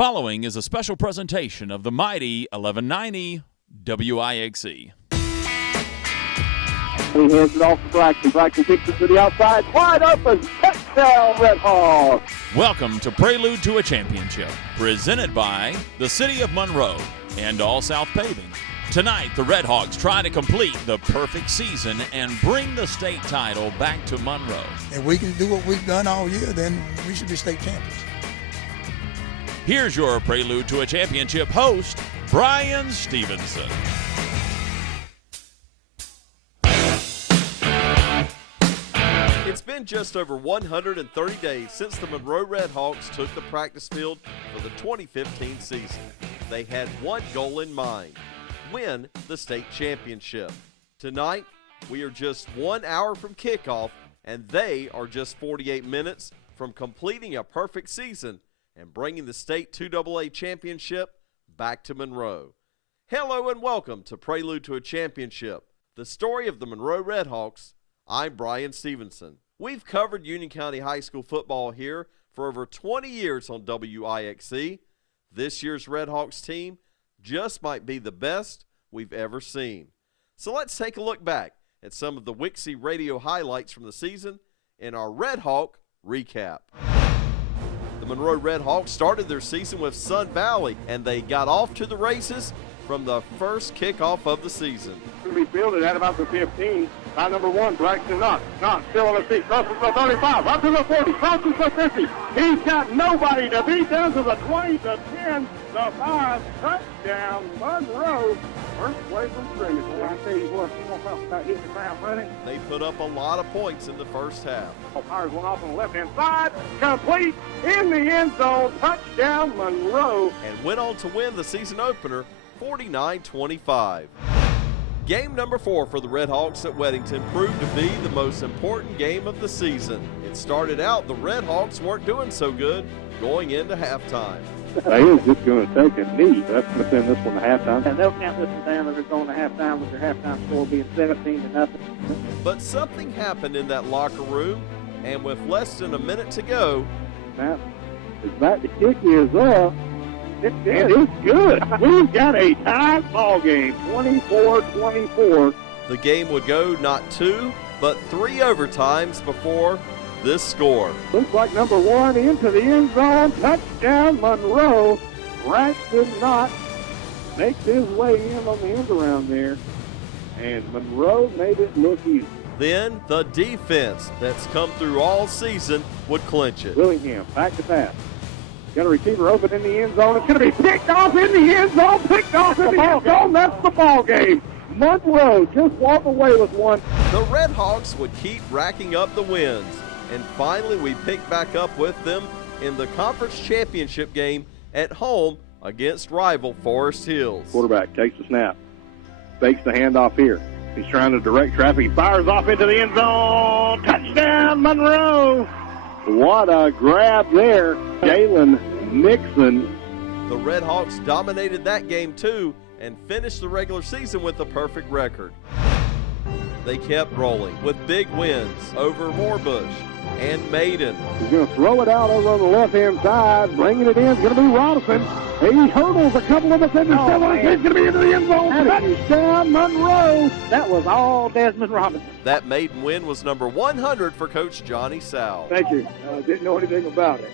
following is a special presentation of the mighty 1190 Wixe. He hands it off to Braxton. Braxton kicks it to the outside. Wide open. Touchdown, Redhawks. Welcome to Prelude to a Championship, presented by the City of Monroe and All South Paving. Tonight, the Redhawks try to complete the perfect season and bring the state title back to Monroe. If we can do what we've done all year, then we should be state champions. Here's your Prelude to a Championship host, Brian Stevenson. It's been just over 130 days since the Monroe Redhawks took the practice field for the 2015 season. They had one goal in mind: win the state championship. Tonight, we are just 1 hour from kickoff, and they are just 48 minutes from completing a perfect season and bringing the state 2AA championship back to Monroe. Hello and welcome to Prelude to a Championship, the story of the Monroe Redhawks. I'm Brian Stevenson. We've covered Union County High School football here for over 20 years on Wixe. This year's Redhawks team just might be the best we've ever seen. So let's take a look back at some of the Wixe radio highlights from the season in our Redhawk recap. The Monroe Redhawks started their season with Sun Valley, and they got off to the races from the first kickoff of the season. To be fielded at about the 15 by number 1, Braxton Knox. Knox still on the seat. Crosses the 35, up to the 40, crosses the 50. He's got nobody to beat, down to the 20, the 10, the 5. Touchdown, Monroe. First play from scrimmage. Well, I tell you what, you won't talk about hitting the ground running. They put up a lot of points in the first half. Fires one off on the left-hand side. Complete in the end zone. Touchdown, Monroe. And went on to win the season opener 49-25. Game number 4 for the Redhawks at Weddington proved to be the most important game of the season. It started out the Redhawks weren't doing so good going into halftime. They was just going to take a knee. That's going to send this one to halftime. And they'll count this one down if they're going to halftime with their halftime score being 17-0. But something happened in that locker room, and with less than a minute to go, now, is that the kick is up? It is good. We've got a tied ball game, 24-24. the game would go not 2, but 3 overtimes before this score. Looks like number 1 into the end zone. Touchdown, Monroe. Braxton Knox makes his way in on the end around there. And Monroe made it look easy. Then the defense that's come through all season would clinch it. Willingham back to pass. Got a receiver open in the end zone. It's going to be picked off in the end zone. Picked off in the end zone. That's the ball game. Monroe just walk away with one. The Redhawks would keep racking up the wins. And finally, we picked back up with them in the conference championship game at home against rival Forest Hills. Quarterback takes the snap. Fakes the handoff here. He's trying to direct traffic. He fires off into the end zone. Touchdown, Monroe. What a grab there. Jalen Nixon. The Redhawks dominated that game too and finished the regular season with a perfect record. They kept rolling with big wins over Moorbush and Maiden. He's going to throw it out over on the left-hand side. Bringing it in is going to be Robinson. He hurdles a couple of defenders. He's going to be into the end zone. Touchdown, Monroe. That was all Desmond Robinson. That maiden win was number 100 for Coach Johnny Sowell. Thank you. Didn't know anything about it.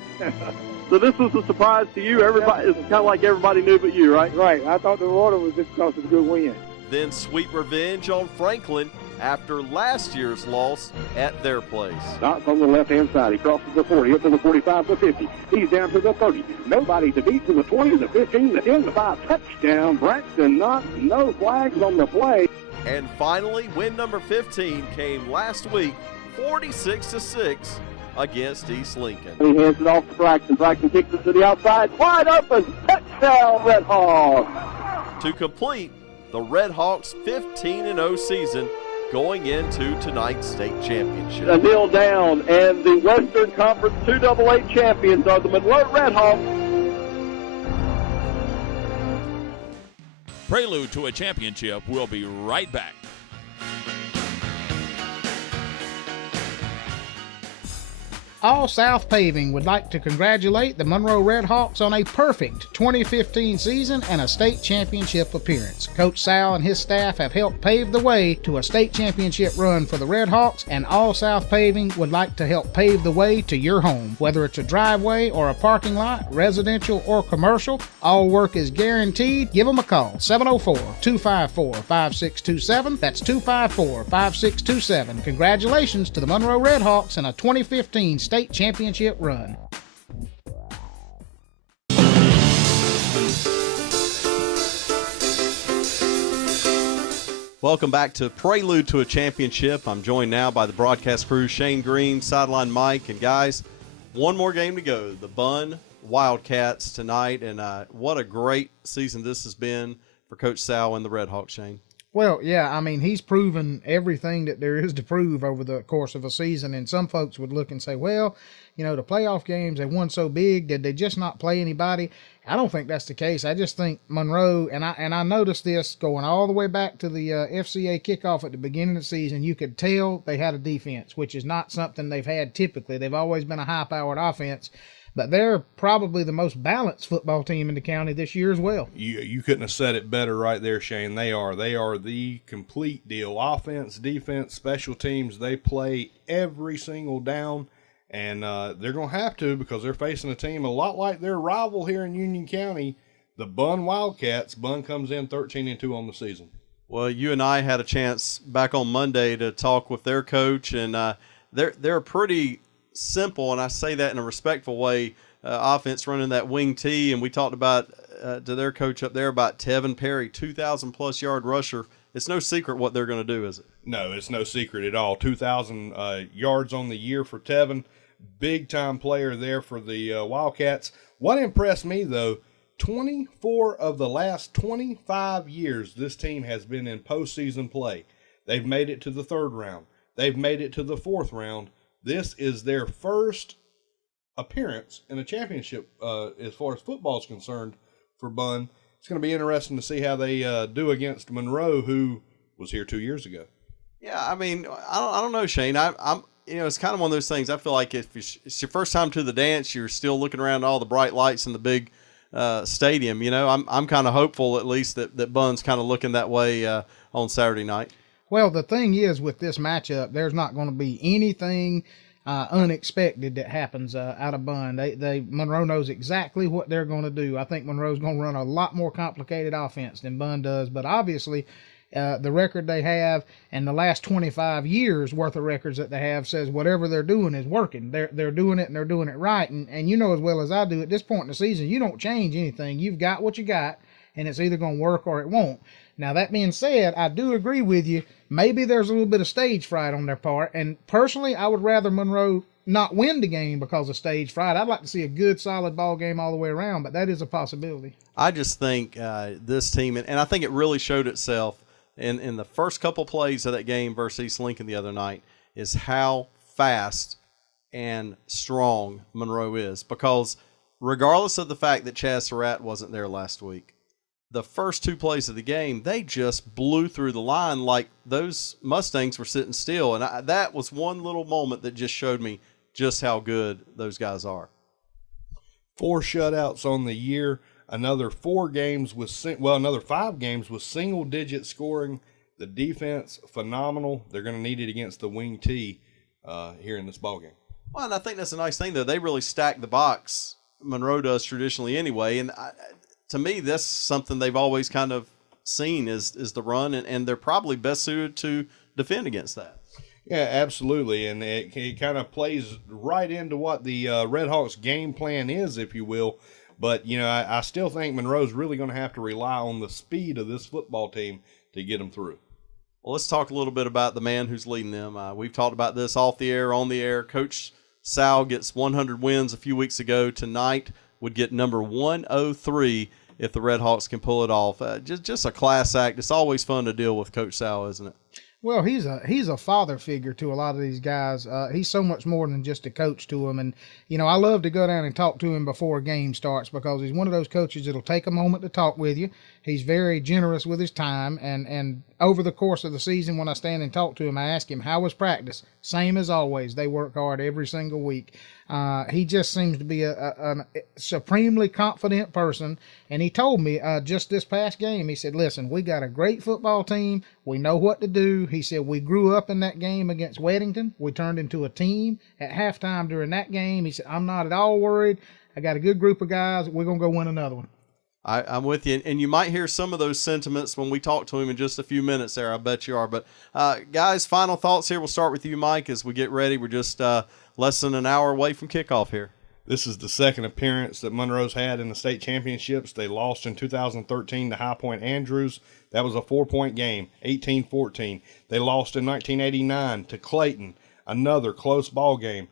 So this was a surprise to you. Everybody, it's kind of like everybody knew but you, right? Right. I thought the order was just because of a good win. Then sweet revenge on Franklin after last year's loss at their place. Knox on the left-hand side. He crosses the 40, up to the 45, the 50. He's down to the 30. Nobody to beat, to the 20, the 15, the 10, the 5. Touchdown, Braxton Knox. No flags on the play. And finally, win number 15 came last week, 46-6 against East Lincoln. He hands it off to Braxton. Braxton kicks it to the outside. Wide open. Touchdown, Redhawks. To complete the Redhawks' 15-0 season going into tonight's state championship. A kneel down, and the Western Conference 2AA champions are the Monroe Redhawks. Prelude to a Championship. We'll be right back. All South Paving would like to congratulate the Monroe Redhawks on a perfect 2015 season and a state championship appearance. Coach Sal and his staff have helped pave the way to a state championship run for the Redhawks, and All South Paving would like to help pave the way to your home. Whether it's a driveway or a parking lot, residential or commercial, all work is guaranteed. Give them a call, 704-254-5627. That's 254-5627. Congratulations to the Monroe Redhawks in a 2015 state championship run. Welcome back to Prelude to a Championship. I'm joined now by the broadcast crew, Shane Green, Sideline Mike, and guys, one more game to go. The Bunn Wildcats tonight, and what a great season this has been for Coach Sal and the Redhawks, Shane. Well, yeah, I mean, he's proven everything that there is to prove over the course of a season, and some folks would look and say, well, you know, the playoff games, they won so big, did they just not play anybody? I don't think that's the case. I just think Monroe, and I noticed this going all the way back to the FCA kickoff at the beginning of the season, you could tell they had a defense, which is not something they've had typically. They've always been a high-powered offense. But they're probably the most balanced football team in the county this year as well. You couldn't have said it better right there, Shane. They are the complete deal. Offense, defense, special teams, they play every single down, and they're going to have to because they're facing a team a lot like their rival here in Union County, the Bunn Wildcats. Bunn comes in 13-2 on the season. Well, you and I had a chance back on Monday to talk with their coach, and they're pretty simple, and I say that in a respectful way, offense running that wing T, and we talked about to their coach up there about Tevin Perry, 2,000-plus yard rusher. It's no secret what they're going to do, is it? No, it's no secret at all. 2,000 yards on the year for Tevin. Big-time player there for the Wildcats. What impressed me, though, 24 of the last 25 years this team has been in postseason play. They've made it to the third round. They've made it to the fourth round. This is their first appearance in a championship as far as football is concerned for Bunn. It's going to be interesting to see how they do against Monroe, who was here 2 years ago. Yeah, I mean, I don't know, Shane. I'm it's kind of one of those things. I feel like if it's your first time to the dance, you're still looking around all the bright lights in the big stadium. You know, I'm kind of hopeful at least that Bunn's kind of looking that way on Saturday night. Well, the thing is with this matchup, there's not going to be anything unexpected that happens out of Bunn. Monroe knows exactly what they're going to do. I think Monroe's going to run a lot more complicated offense than Bunn does, but obviously the record they have and the last 25 years worth of records that they have says whatever they're doing is working. They're doing it, and they're doing it right. And you know as well as I do, at this point in the season, you don't change anything. You've got what you got, and it's either going to work or it won't. Now, that being said, I do agree with you. Maybe there's a little bit of stage fright on their part. And personally, I would rather Monroe not win the game because of stage fright. I'd like to see a good, solid ball game all the way around, but that is a possibility. I just think this team, and I think it really showed itself in the first couple plays of that game versus East Lincoln the other night, is how fast and strong Monroe is. Because regardless of the fact that Chaz Surratt wasn't there last week, the first two plays of the game, they just blew through the line like those Mustangs were sitting still. And that was one little moment that just showed me just how good those guys are. 4 shutouts on the year, another 5 games with single-digit scoring. The defense, phenomenal. They're going to need it against the wing T here in this ballgame. Well, and I think that's a nice thing, though. They really stack the box. Monroe does traditionally anyway. And to me, that's something they've always kind of seen is the run, and they're probably best suited to defend against that. Yeah, absolutely, and it kind of plays right into what the Redhawks game plan is, if you will. But, you know, I still think Monroe's really going to have to rely on the speed of this football team to get them through. Well, let's talk a little bit about the man who's leading them. We've talked about this off the air, on the air. Coach Sal gets 100 wins a few weeks ago. Tonight would get number 103 if the Redhawks can pull it off. Just a class act. It's always fun to deal with Coach Sal, isn't it? Well, he's a father figure to a lot of these guys. He's so much more than just a coach to them. And, you know, I love to go down and talk to him before a game starts because he's one of those coaches that'll take a moment to talk with you. He's very generous with his time. And over the course of the season, when I stand and talk to him, I ask him, how was practice? Same as always. They work hard every single week. He just seems to be a supremely confident person. And he told me just this past game, he said, listen, we got a great football team. We know what to do. He said, we grew up in that game against Weddington. We turned into a team at halftime during that game. He said, I'm not at all worried. I got a good group of guys. We're going to go win another one. I'm with you, and you might hear some of those sentiments when we talk to him in just a few minutes there. I bet you are. But, guys, final thoughts here. We'll start with you, Mike, as we get ready. We're just less than an hour away from kickoff here. This is the second appearance that Monroe's had in the state championships. They lost in 2013 to High Point Andrews. That was a 4-point game, 18-14. They lost in 1989 to Clayton, another close ball game.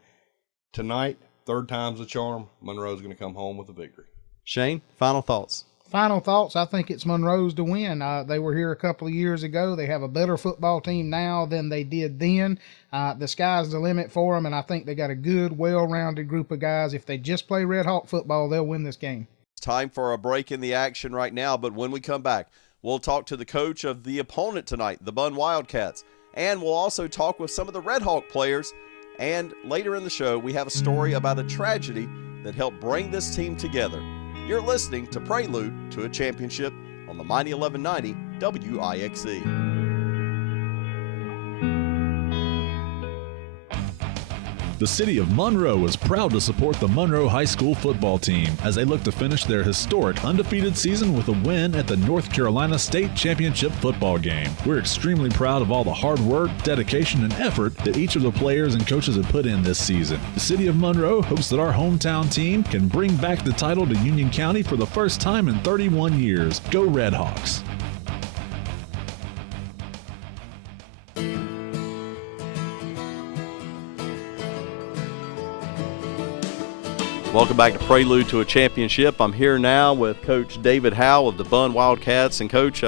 Tonight, third time's the charm. Monroe's going to come home with a victory. Shane, final thoughts. Final thoughts, I think it's Monroe's to win. They were here a couple of years ago. They have a better football team now than they did then. The sky's the limit for them, and I think they got a good, well-rounded group of guys. If they just play Red Hawk football, they'll win this game. It's time for a break in the action right now, but when we come back, we'll talk to the coach of the opponent tonight, the Bunn Wildcats, and we'll also talk with some of the Red Hawk players. And later in the show, we have a story about a tragedy that helped bring this team together. You're listening to Prelude to a Championship on the Mighty 1190 WIXE. The city of Monroe is proud to support the Monroe High School football team as they look to finish their historic undefeated season with a win at the North Carolina State Championship football game. We're extremely proud of all the hard work, dedication, and effort that each of the players and coaches have put in this season. The city of Monroe hopes that our hometown team can bring back the title to Union County for the first time in 31 years. Go Redhawks! Welcome back to Prelude to a Championship. I'm here now with Coach David Howe of the Bunn Wildcats. And, Coach,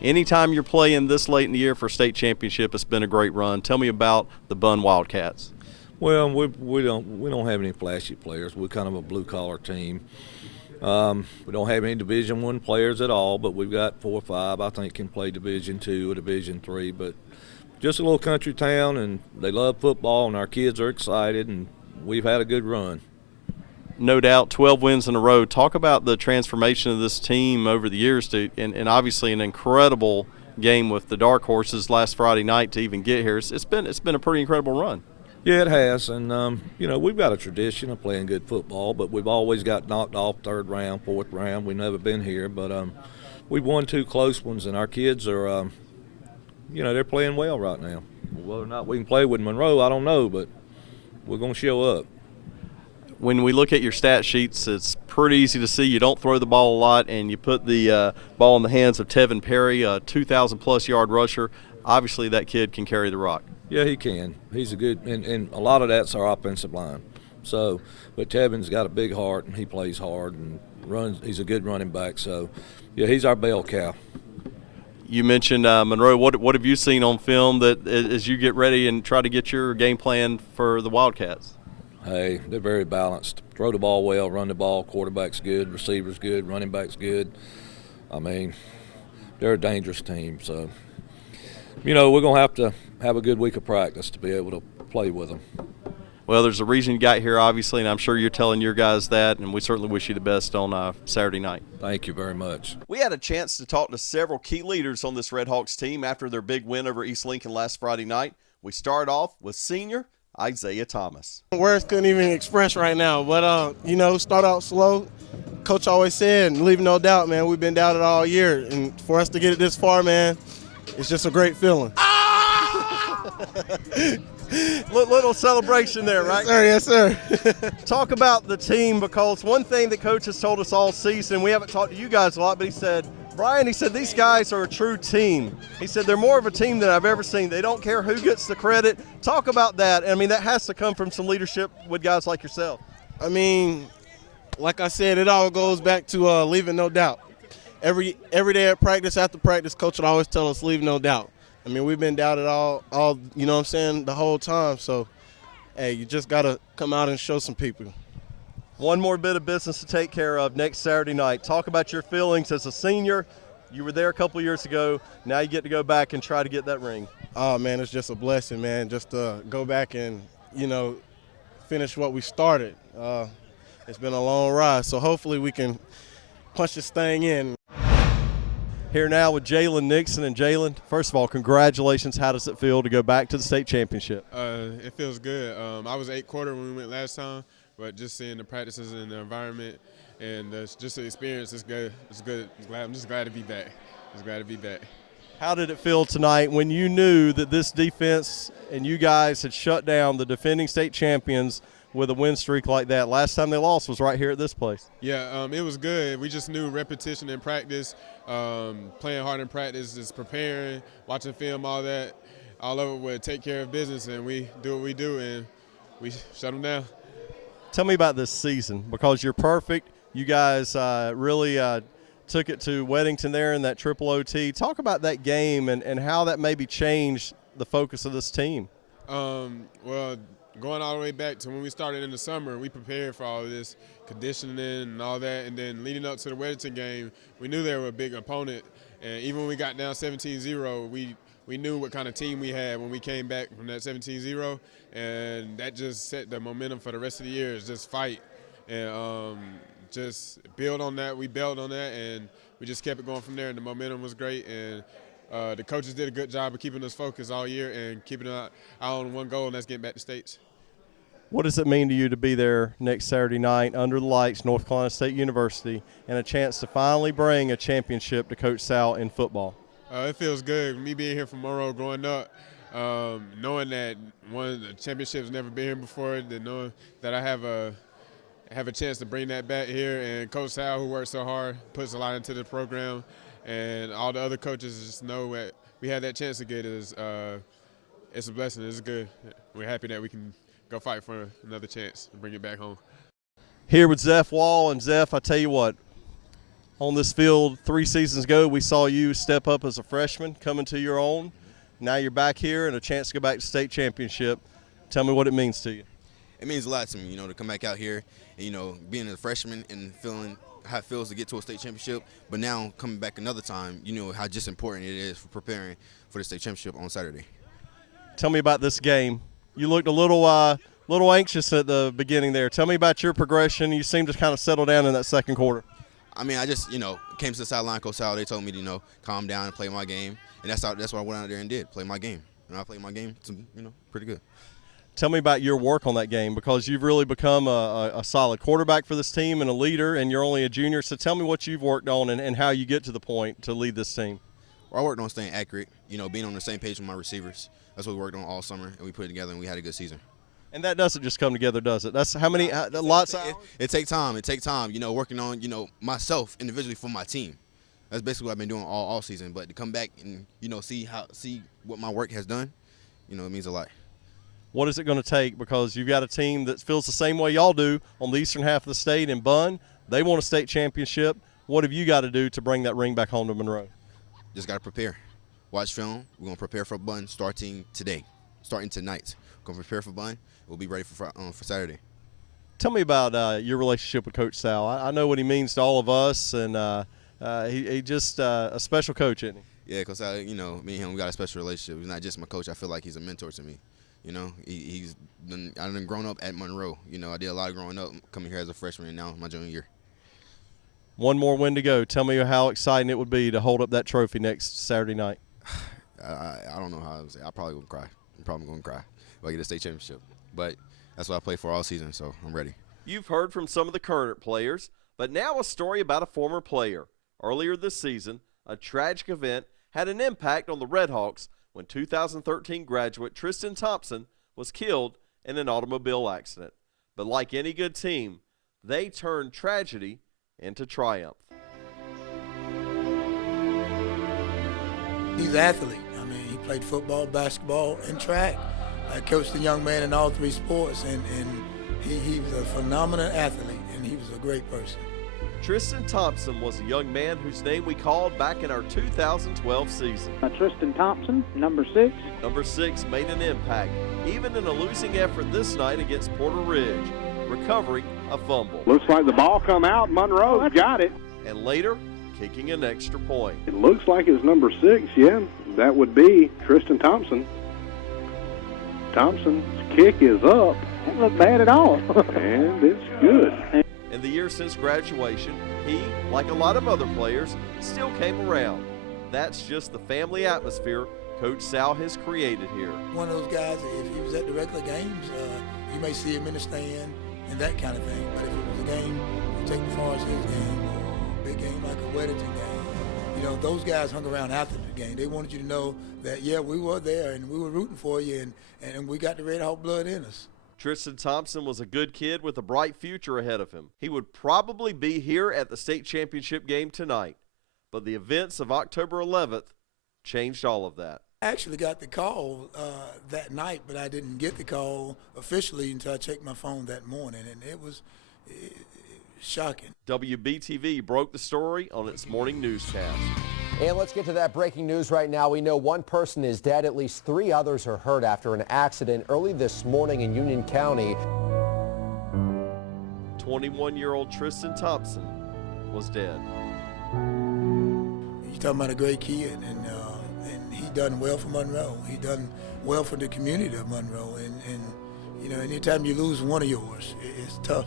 anytime you're playing this late in the year for state championship, it's been a great run. Tell me about the Bunn Wildcats. Well, we don't have any flashy players. We're kind of a blue-collar team. We don't have any Division I players at all, but we've got 4 or 5 I think can play Division II or Division III. But just a little country town, and they love football, and our kids are excited, and we've had a good run. No doubt, 12 wins in a row. Talk about the transformation of this team over the years and obviously an incredible game with the Dark Horses last Friday night to even get here. It's been a pretty incredible run. Yeah, it has, and we've got a tradition of playing good football, but we've always got knocked off third round, fourth round. We've never been here, but we've won 2 close ones, and our kids are, they're playing well right now. Whether or not we can play with Monroe, I don't know, but we're going to show up. When we look at your stat sheets, it's pretty easy to see you don't throw the ball a lot, and you put the ball in the hands of Tevin Perry, a 2,000-plus yard rusher. Obviously, that kid can carry the rock. Yeah, he can. He's a good, and a lot of that's our offensive line. So, but Tevin's got a big heart, and he plays hard and runs. He's a good running back. So, yeah, he's our bell cow. You mentioned Monroe. What have you seen on film that as you get ready and try to get your game plan for the Wildcats? Hey, they're very balanced. Throw the ball well, run the ball, quarterback's good, receiver's good, running back's good. I mean, they're a dangerous team. So, we're going to have to have a good week of practice to be able to play with them. Well, there's a reason you got here, obviously, and I'm sure you're telling your guys that, and we certainly wish you the best on Saturday night. Thank you very much. We had a chance to talk to several key leaders on this Redhawks team after their big win over East Lincoln last Friday night. We start off with senior Isaiah Thomas. Words couldn't even express right now, but, start out slow. Coach always said, leave no doubt, man. We've been doubted all year, and for us to get it this far, man, it's just a great feeling. Little celebration there, right? Yes, sir. Talk about the team, because one thing that Coach has told us all season, we haven't talked to you guys a lot, but he said, Brian, these guys are a true team. He said they're more of a team than I've ever seen. They don't care who gets the credit. Talk about that. I mean, that has to come from some leadership with guys like yourself. I mean, like I said, it all goes back to leaving no doubt. Every day at practice, after practice, Coach would always tell us, leave no doubt. I mean, we've been doubted all the whole time. So, hey, you just got to come out and show some people. One more bit of business to take care of next Saturday night. Talk about your feelings as a senior. You were there a couple years ago. Now you get to go back and try to get that ring. Oh, man, it's just a blessing, man, just to go back and, finish what we started. It's been a long ride, so hopefully we can punch this thing in. Here now with Jalen Nixon. And Jalen, first of all, congratulations. How does it feel to go back to the state championship? It feels good. I was 8 quarter when we went last time, but just seeing the practices and the environment and just the experience is good. It's good. I'm just glad to be back. Just glad to be back. How did it feel tonight when you knew that this defense and you guys had shut down the defending state champions with a win streak like that? Last time they lost was right here at this place. Yeah, it was good. We just knew repetition in practice, playing hard in practice, just preparing, watching film, all that, all of it would take care of business, and we do what we do, and we shut them down. Tell me about this season, because you're perfect. You guys really took it to Weddington there in that triple OT. Talk about that game and how that maybe changed the focus of this team. Well, going all the way back to when we started in the summer, we prepared for all of this conditioning and all that, and then leading up to the Weddington game, we knew they were a big opponent, and even when we got down 17-0, we knew what kind of team we had when we came back from that 17-0, and that just set the momentum for the rest of the year, is just fight and just build on that. We built on that, and we just kept it going from there, and the momentum was great, and the coaches did a good job of keeping us focused all year and keeping an eye on one goal, and that's getting back to states. What does it mean to you to be there next Saturday night under the lights, North Carolina State University, and a chance to finally bring a championship to Coach Sal in football? It feels good. Me being here from Monroe growing up, knowing that one of the championships never been here before, then knowing that I have a chance to bring that back here, and Coach Sal, who works so hard, puts a lot into the program, and all the other coaches just know that we had that chance to get it. It's a blessing. It's good. We're happy that we can go fight for another chance and bring it back home. Here with Zeph Wall, and Zeph, I tell you what, on this field 3 seasons ago, we saw you step up as a freshman, coming to your own. Now you're back here and a chance to go back to state championship. Tell me what it means to you. It means a lot to me, to come back out here and, being a freshman and feeling how it feels to get to a state championship, but now coming back another time, how just important it is for preparing for the state championship on Saturday. Tell me about this game. You looked a little anxious at the beginning there. Tell me about your progression. You seemed to kind of settle down in that second quarter. I mean, I just, came to the sideline, Coach Sal, they told me to, calm down and play my game, and that's what I went out there and did, play my game. And I played my game, pretty good. Tell me about your work on that game, because you've really become a solid quarterback for this team and a leader, and you're only a junior. So tell me what you've worked on and how you get to the point to lead this team. Well, I worked on staying accurate, being on the same page with my receivers. That's what we worked on all summer, and we put it together, and we had a good season. And that doesn't just come together, does it? That's how many lots of hours? It takes time. It takes time, working on, myself individually for my team. That's basically what I've been doing all season. But to come back and, see what my work has done, it means a lot. What is it going to take? Because you've got a team that feels the same way y'all do on the eastern half of the state in Bunn. They want a state championship. What have you got to do to bring that ring back home to Monroe? Just got to prepare. Watch film. We're going to prepare for Bunn starting tonight. We're going to prepare for Bunn. We'll be ready for Saturday. Tell me about your relationship with Coach Sal. I know what he means to all of us, and he just a special coach, isn't he? Yeah, Coach Sal, me and him, we got a special relationship. He's not just my coach. I feel like he's a mentor to me. I've been grown up at Monroe. I did a lot of growing up, coming here as a freshman, and now my junior year. One more win to go. Tell me how exciting it would be to hold up that trophy next Saturday night. I don't know how I would say. I'm probably going to cry. I'm probably going to cry if I get a state championship. But that's what I played for all season, so I'm ready. You've heard from some of the current players, but now a story about a former player. Earlier this season, a tragic event had an impact on the Redhawks when 2013 graduate Tristan Thompson was killed in an automobile accident. But like any good team, they turned tragedy into triumph. He's an athlete. I mean, he played football, basketball, and track. I coached a young man in all 3 sports, and he was a phenomenal athlete, and he was a great person. Tristan Thompson was a young man whose name we called back in our 2012 season. Tristan Thompson, number 6. Number 6 made an impact, even in a losing effort this night against Porter Ridge, recovering a fumble. Looks like the ball come out. Monroe's got it. And later, kicking an extra point. It looks like it's number 6, yeah. That would be Tristan Thompson. Thompson's kick is up, Doesn't look bad at all. And it's good. In the year since graduation, he, like a lot of other players, still came around. That's just the family atmosphere Coach Sal has created here. One of those guys, if he was at the regular games, you may see him in the stand and that kind of thing. But if it was a game, you take the Forest Hills game or a big game like a Weddington game, you know, those guys hung around after the game. They wanted you to know that, yeah, we were there and we were rooting for you and we got the Redhawk blood in us. Tristan Thompson was a good kid with a bright future ahead of him. He would probably be here at the state championship game tonight, but the events of October 11th changed all of that. I actually got the call that night, but I didn't get the call officially until I checked my phone that morning, and it was shocking. WBTV broke the story on its morning newscast. And let's get to that breaking news right now. We know one person is dead. At least 3 others are hurt after an accident early this morning in Union County. 21-year-old Tristan Thompson was dead. You're talking about a great kid, and he done well for Monroe. He done well for the community of Monroe. And you know, anytime you lose one of yours, it's tough.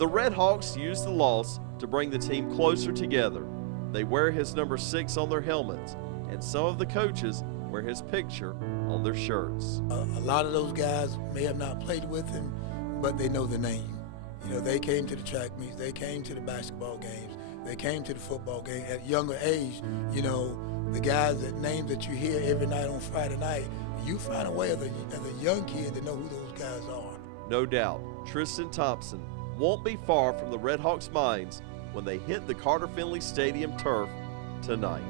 The Redhawks used the loss to bring the team closer together. They wear his number 6 on their helmets, and some of the coaches wear his picture on their shirts. A lot of those guys may have not played with him, but they know the name. You know, they came to the track meets, they came to the basketball games, they came to the football game at younger age. You know, the guys, that names that you hear every night on Friday night, you find a way as a young kid to know who those guys are. No doubt, Tristan Thompson won't be far from the Redhawks' minds when they hit the Carter Finley Stadium turf tonight.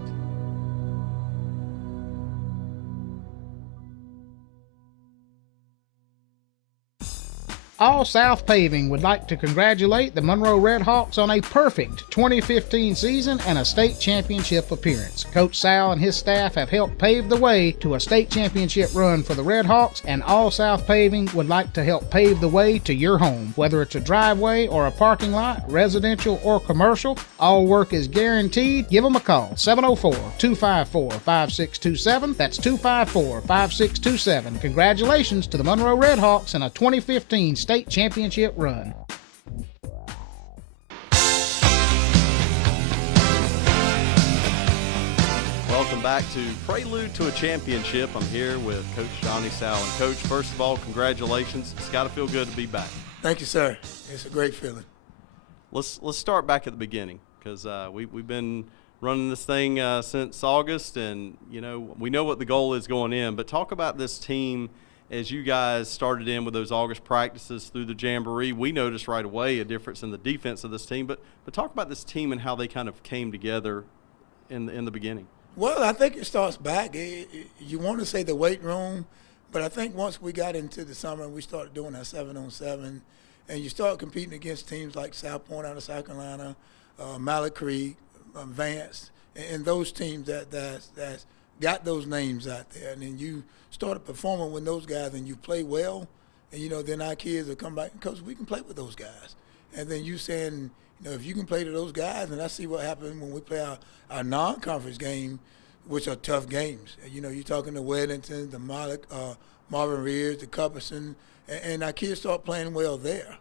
All South Paving would like to congratulate the Monroe Redhawks on a perfect 2015 season and a state championship appearance. Coach Sal and his staff have helped pave the way to a state championship run for the Redhawks, and All South Paving would like to help pave the way to your home. Whether it's a driveway or a parking lot, residential or commercial, all work is guaranteed. Give them a call, 704-254-5627. That's 254-5627. Congratulations to the Monroe Redhawks in a 2015 state championship run. Welcome back to Prelude to a Championship. I'm here with Coach Johnny Sal. And Coach, first of all, congratulations. It's got to feel good to be back. Thank you, sir. It's a great feeling. Let's start back at the beginning, because we've been running this thing since August, and you know, we know what the goal is going in. But talk about this team as you guys started in with those August practices through the Jamboree. We noticed right away a difference in the defense of this team. But talk about this team and how they kind of came together in the beginning. Well, I think it starts back. You want to say the weight room, but I think once we got into the summer and we started doing our 7-on-7, and you start competing against teams like South Point out of South Carolina, Mallard Creek, Vance, and those teams that's got those names out there, and then you started performing with those guys and you play well, and you know, then our kids will come back and coach, we can play with those guys. And then you saying, you know, if you can play to those guys, and I see what happened when we play our non-conference game, which are tough games. You know, you're talking to Weddington, the Marvin Rears, the Cupperson, and our kids start playing well there.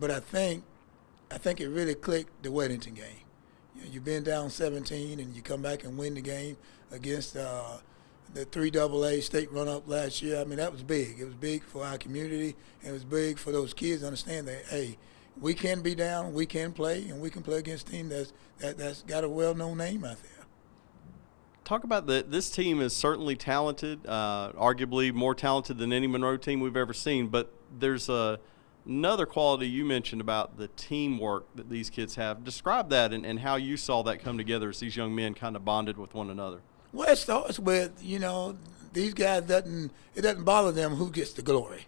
But I think it really clicked the Weddington game. You know, you've been down 17 and you come back and win the game against the 3AA state run-up last year. I mean, that was big. It was big for our community, and it was big for those kids to understand that, hey, we can be down, we can play, and we can play against a team that's got a well-known name out there. Talk about this team is certainly talented, arguably more talented than any Monroe team we've ever seen, but there's another quality you mentioned about the teamwork that these kids have. Describe that and how you saw that come together as these young men kind of bonded with one another. Well, it starts with, you know, these guys it doesn't bother them who gets the glory,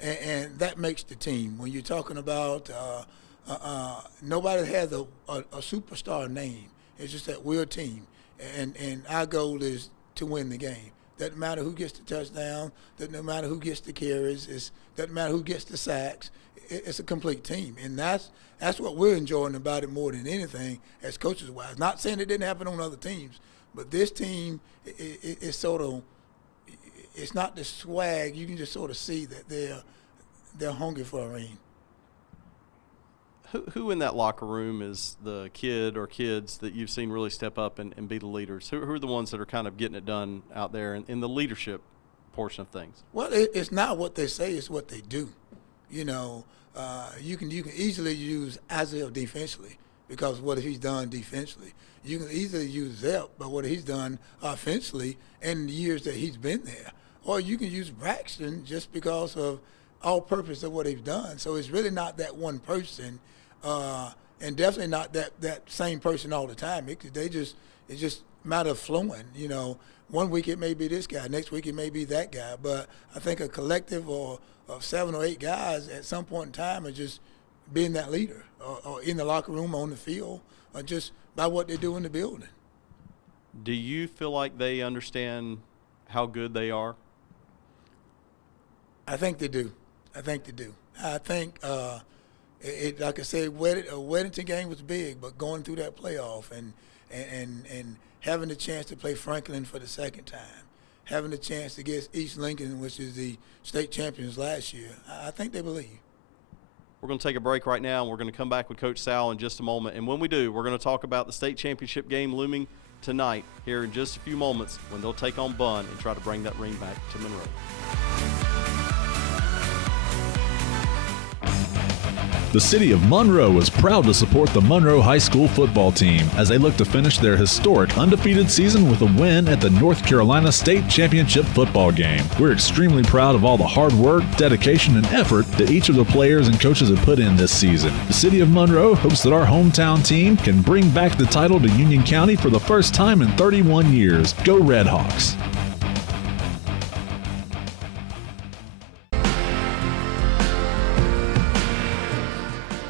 and that makes the team. When you're talking about nobody has a superstar name. It's just that we're a team, and our goal is to win the game. Doesn't matter who gets the touchdown. Doesn't matter who gets the carries. Doesn't matter who gets the sacks. It's a complete team, and that's what we're enjoying about it more than anything as coaches wise. Not saying it didn't happen on other teams. But this team is sort of, it's not the swag. You can just sort of see that they're hungry for a ring. Who in that locker room is the kid or kids that you've seen really step up and be the leaders? Who are the ones that are kind of getting it done out there in the leadership portion of things? Well, it's not what they say, it's what they do. You know, you can easily use Isaiah defensively because what he's done defensively. You can easily use Zep by what he's done offensively in the years that he's been there. Or you can use Braxton just because of all purpose of what he's done. So it's really not that one person, and definitely not that same person all the time. It's just a matter of flowing. You know, one week it may be this guy, next week it may be that guy. But I think a collective of 7 or 8 guys at some point in time are just being that leader, or in the locker room, on the field, or just by what they do in the building. Do you feel like they understand how good they are? I think they do. I think, like I said, Weddington game was big, but going through that playoff and having the chance to play Franklin for the second time, having the chance to get East Lincoln, which is the state champions last year, I think they believe. We're going to take a break right now, and we're going to come back with Coach Sal in just a moment. And when we do, we're going to talk about the state championship game looming tonight here in just a few moments when they'll take on Bunn and try to bring that ring back to Monroe. The city of Monroe is proud to support the Monroe High School football team as they look to finish their historic undefeated season with a win at the North Carolina State Championship football game. We're extremely proud of all the hard work, dedication, and effort that each of the players and coaches have put in this season. The city of Monroe hopes that our hometown team can bring back the title to Union County for the first time in 31 years. Go Redhawks!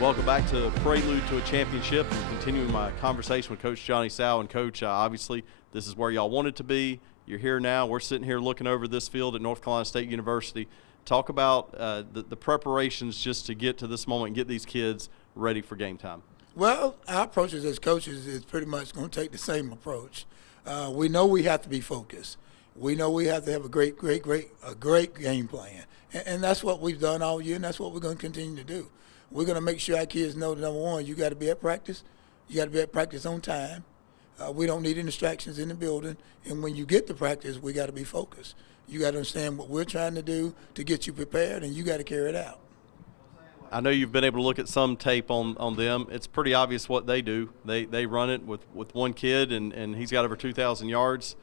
Welcome back to Prelude to a Championship, and continuing my conversation with Coach Johnny Sal. And Coach, obviously this is where y'all wanted to be. You're here now. We're sitting here looking over this field at North Carolina State University. Talk about the preparations just to get to this moment and get these kids ready for game time. Well, our approach as coaches is pretty much going to take the same approach. We know we have to be focused. We know we have to have a great game plan, and that's what we've done all year, and that's what we're going to continue to do. We're going to make sure our kids know that, number one, you got to be at practice. You got to be at practice on time. We don't need any distractions in the building. And when you get to practice, we got to be focused. You got to understand what we're trying to do to get you prepared, and you got to carry it out. I know you've been able to look at some tape on them. It's pretty obvious what they do. They run it with one kid, and he's got over 2,000 yards.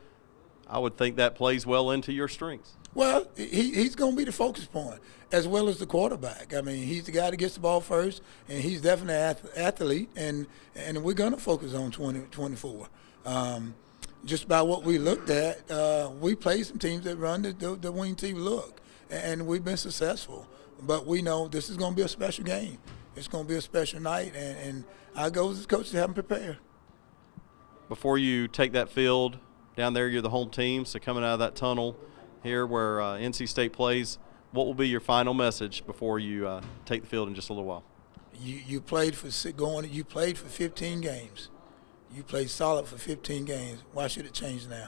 I would think that plays well into your strengths. Well, he's going to be the focus point, as well as the quarterback. I mean, he's the guy that gets the ball first, and he's definitely an athlete, and we're going to focus on 24. Just by what we looked at, we played some teams that run the wing team look, and we've been successful. But we know this is going to be a special game. It's going to be a special night, and our goal as coaches to have them prepared. Before you take that field down there, you're the home team, so coming out of that tunnel here where NC State plays, what will be your final message before you take the field in just a little while? You played for 15 games. You played solid for 15 games. Why should it change now?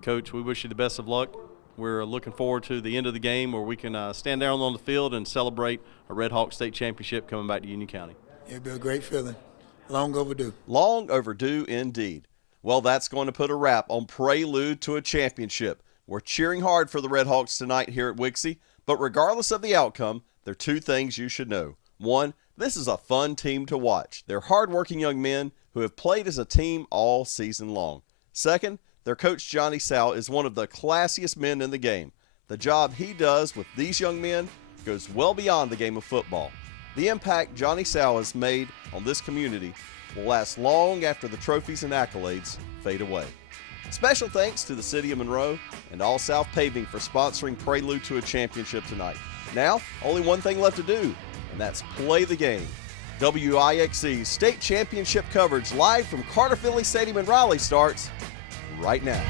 Coach, we wish you the best of luck. We're looking forward to the end of the game where we can stand down on the field and celebrate a Redhawks state championship coming back to Union County. It'll be a great feeling. Long overdue. Long overdue indeed. Well, that's going to put a wrap on Prelude to a Championship. We're cheering hard for the Redhawks tonight here at Wixe, but regardless of the outcome, there are two things you should know. One, this is a fun team to watch. They're hardworking young men who have played as a team all season long. Second, their coach Johnny Sal is one of the classiest men in the game. The job he does with these young men goes well beyond the game of football. The impact Johnny Sal has made on this community will last long after the trophies and accolades fade away. Special thanks to the City of Monroe and All South Paving for sponsoring Prelude to a Championship tonight. Now, only one thing left to do, and that's play the game. WIXE's state championship coverage live from Carter Finley Stadium in Raleigh starts right now.